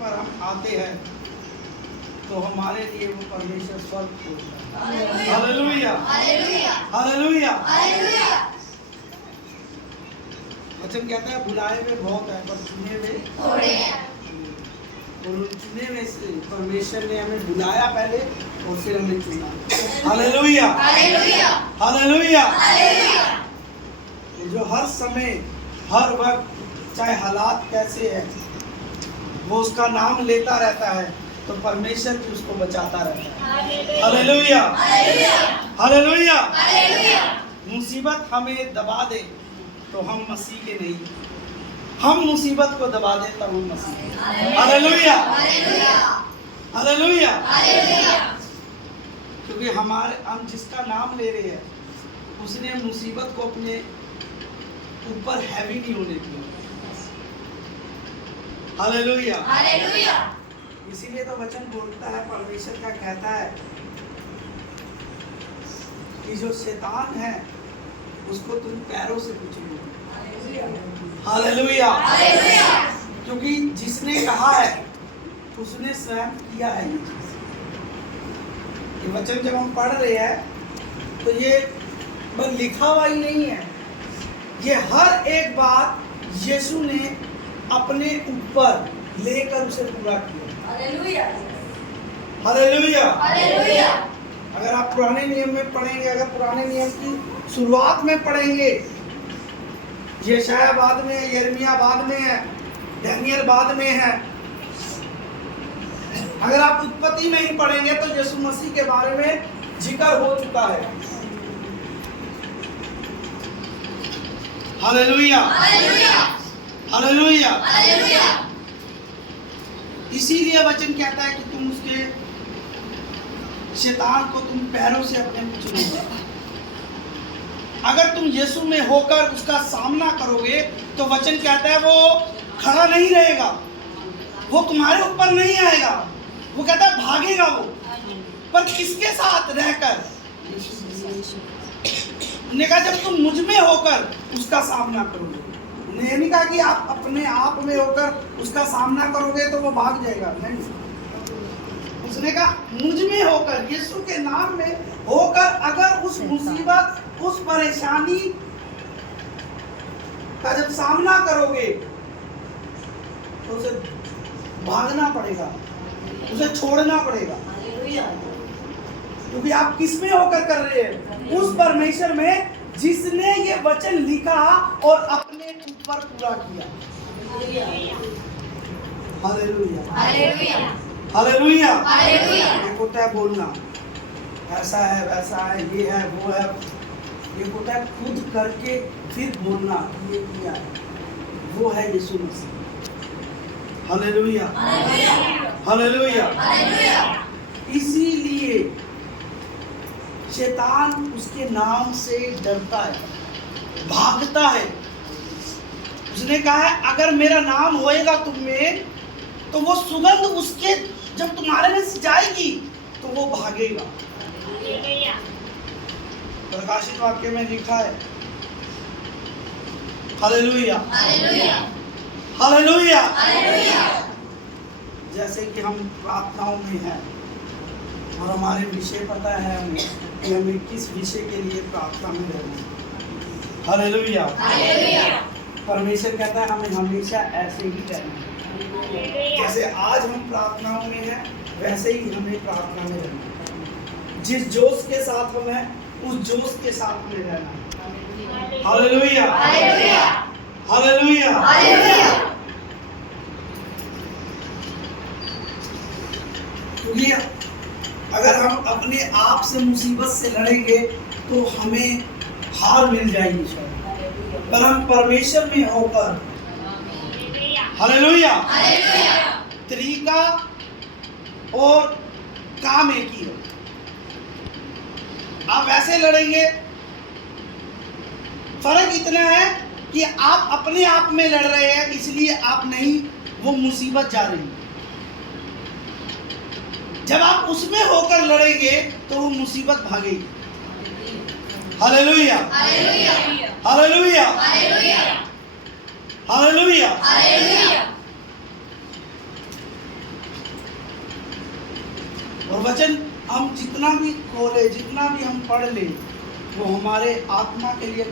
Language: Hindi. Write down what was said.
पर हम आते हैं तो हमारे लिए वो परमेश्वर स्वर्ग खोलता है। Hallelujah, hallelujah, hallelujah. वचन कहता है बुलाए हुए बहुत है पर चुने हुए थोड़े हैं। और उन चुने में से परमेश्वर ने हमें बुलाया पहले और फिर हमें चुना। Hallelujah, hallelujah, hallelujah, hallelujah. जो हर समय हर वक्त चाहे हालात कैसे है वो उसका नाम लेता रहता है तो परमेश्वर भी उसको बचाता रहता है। Hallelujah, hallelujah, hallelujah. मुसीबत हमें दबा दे तो हम मसीह के नहीं, हम मुसीबत को दबा दे तब हम मसीह के। Hallelujah, hallelujah, hallelujah. क्योंकि हम जिसका नाम ले रहे हैं उसने मुसीबत को अपने ऊपर हैवी नहीं होने दिया। Hallelujah, hallelujah. इसीलिए तो वचन बोलता है, परमेश्वर क्या कहता है कि जो शैतान है उसको तुम पैरों से कुचलो। Hallelujah, hallelujah. क्योंकि जिसने कहा है उसने स्वयं किया है ये चीज। ये वचन जब हम पढ़ रहे हैं तो ये बस लिखा हुआ ही नहीं है, ये हर एक बात यीशु ने अपने ऊपर लेकर उसे पूरा किया। Hallelujah, hallelujah, hallelujah. अगर आप पुराने नियम में पढ़ेंगे, अगर पुराने नियम की शुरुआत में पढ़ेंगे, यशायाह बाद में, यिर्मयाह बाद में है, दानियेल बाद में है। अगर आप उत्पत्ति में ही पढ़ेंगे तो यीशु मसीह के बारे में जिक्र हो चुका है। Hallelujah, hallelujah, hallelujah, hallelujah. इसीलिए वचन कहता है कि तुम उसके शैतान को तुम पैरों से अपने कुचलो। अगर तुम यीशु में होकर उसका सामना करोगे तो वचन कहता है वो खड़ा नहीं रहेगा, वो तुम्हारे ऊपर नहीं आएगा, वो कहता है भागेगा वो, पर किसके साथ रहकर? उन्होंने कहा जब तुम मुझ में होकर उसका सामना करोगे। उन्होंने नहीं कहा कि आप अपने आप में होकर उसका सामना करोगे तो वो भाग जाएगा, नहीं। उसने कहा मुझ में होकर, यीशु के नाम में होकर अगर उस मुसीबत, उस परेशानी का जब सामना करोगे तो उसे भागना पड़ेगा, उसे छोड़ना पड़ेगा। क्योंकि आप किस में होकर कर रहे हैं? उस परमेश्वर में जिसने ये वचन लिखा और अपने ऊपर पूरा किया। Hallelujah, hallelujah, hallelujah, hallelujah. ये होता है बोलना, ऐसा है, वैसा है, ये है, वो है। ये होता है खुद करके फिर बोलना, ये किया है, वो है Yeshu Masih. Hallelujah, hallelujah, hallelujah. इसीलिए शैतान उसके नाम से डरता है, भागता है। उसने कहा है अगर मेरा नाम होएगा तुम में तो वो सुगंध उसके जब तुम्हारे में जाएगी तो वो भागेगा। प्रकाशित वाक्य में लिखा है। Hallelujah, hallelujah, hallelujah, hallelujah. जैसे कि हम प्रार्थनाओं में हैं और हमारे विषय पता है हमें कि हमें किस विषय के लिए प्रार्थना में रहना है। Hallelujah, hallelujah. परमेश्वर कहता है हमें हमेशा ऐसे ही रहना है। जैसे आज हम प्रार्थनाओं में हैं वैसे ही हमें प्रार्थना में रहना है। जिस जोश के साथ हम हैं उस जोश के साथ में रहना है। Hallelujah, hallelujah, hallelujah, hallelujah. क्योंकि अगर हम अपने आप से मुसीबत से लड़ेंगे तो हमें हार मिल जाएगी शायद, पर हम परमेश्वर में होकर, हालेलुया, हालेलुया। तरीका और काम एक ही है। आप ऐसे लड़ेंगे, फर्क इतना है कि आप अपने आप में लड़ रहे हैं इसलिए आप नहीं, वो मुसीबत जा रही है। जब आप उसमें होकर लड़ेंगे तो वो मुसीबत भागेगी। Hallelujah, hallelujah, hallelujah, hallelujah, hallelujah, hallelujah. और वचन हम जितना भी खोले, जितना भी हम पढ़ ले, वो हमारे आत्मा के लिए